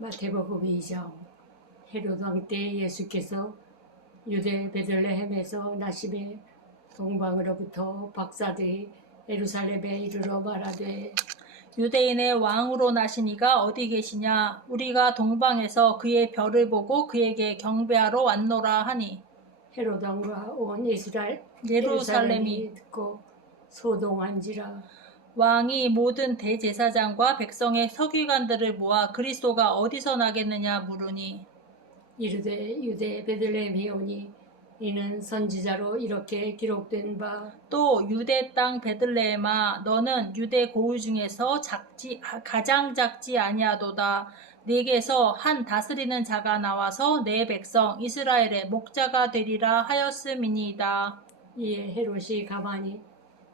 마태복음 2장 헤로드 왕때 예수께서 유대 베들레헴에서 나심에 동방으로부터 박사들이 예루살렘에 이르러 말하되 유대인의 왕으로 나시니가 어디 계시냐? 우리가 동방에서 그의 별을 보고 그에게 경배하러 왔노라 하니 헤로드 왕과 온 이스라엘 예루살렘이 듣고 소동한지라 왕이 모든 대제사장과 백성의 서기관들을 모아 그리스도가 어디서 나겠느냐 물으니 이르되 유대 베들레헴이 오니 이는 선지자로 이렇게 기록된 바. 또 유대 땅 베들레헴아 너는 유대 고을 중에서 작지 아, 가장 작지 아니하도다. 네게서 한 다스리는 자가 나와서 내 백성 이스라엘의 목자가 되리라 하였음이니이다. 이에 헤롯이 가만히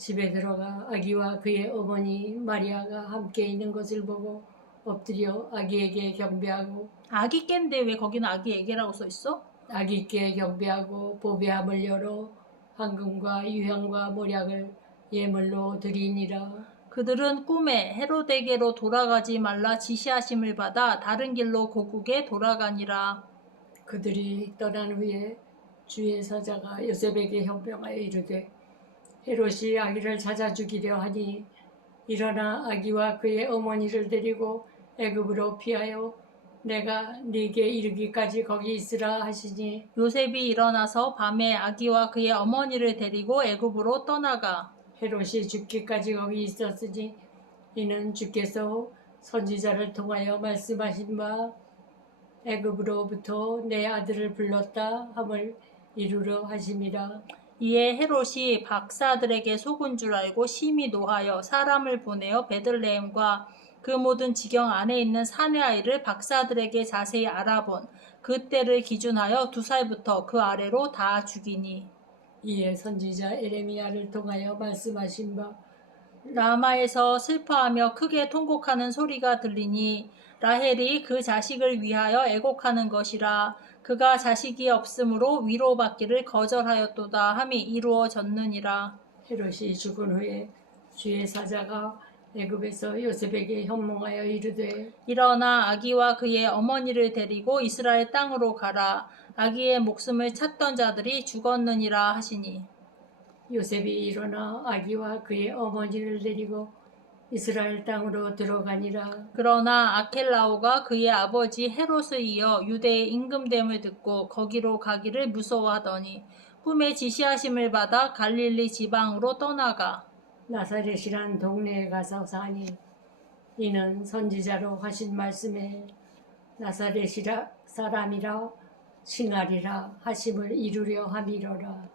집에 들어가 아기와 그의 어머니 마리아가 함께 있는 것을 보고 엎드려 아기에게 경배하고 아기 깬데 왜 거기는 아기 애기라고 써 있어? 아기께 경배하고 보배함을 열어 황금과 유향과 모략을 예물로 드리니라 그들은 꿈에 헤로데게로 돌아가지 말라 지시하심을 받아 다른 길로 고국에 돌아가니라. 그들이 떠난 후에 주의 사자가 요셉에게 형병하여 이르되 헤롯이 아기를 찾아 죽이려 하니 일어나 아기와 그의 어머니를 데리고 애굽으로 피하여 내가 네게 이르기까지 거기 있으라 하시니 요셉이 일어나서 밤에 아기와 그의 어머니를 데리고 애굽으로 떠나가 헤롯이 죽기까지 거기 있었으니 이는 주께서 선지자를 통하여 말씀하신 바 애굽으로부터 내 아들을 불렀다 함을 이루려 하심이라 이에 헤롯이 박사들에게 속은 줄 알고 심히 노하여 사람을 보내어 베들레헴과 그 모든 지경 안에 있는 사내 아이를 박사들에게 자세히 알아본 그때를 기준하여 두 살부터 그 아래로 다 죽이니. 이에 선지자 에레미야를 통하여 말씀하신 바 라마에서 슬퍼하며 크게 통곡하는 소리가 들리니 라헬이 그 자식을 위하여 애곡하는 것이라 그가 자식이 없으므로 위로받기를 거절하였도다 함이 이루어졌느니라. 헤롯이 죽은 후에 주의 사자가 애굽에서 요셉에게 현몽하여 이르되 일어나 아기와 그의 어머니를 데리고 이스라엘 땅으로 가라. 아기의 목숨을 찾던 자들이 죽었느니라 하시니. 요셉이 일어나 아기와 그의 어머니를 데리고 이스라엘 땅으로 들어가니라. 그러나 아켈라오가 그의 아버지 헤롯을 이어 유대의 임금됨을 듣고 거기로 가기를 무서워하더니 꿈에 지시하심을 받아 갈릴리 지방으로 떠나가. 나사렛이란 동네에 가서 사니 이는 선지자로 하신 말씀에 나사렛이라 사람이라 칭하리라 하심을 이루려 함이로라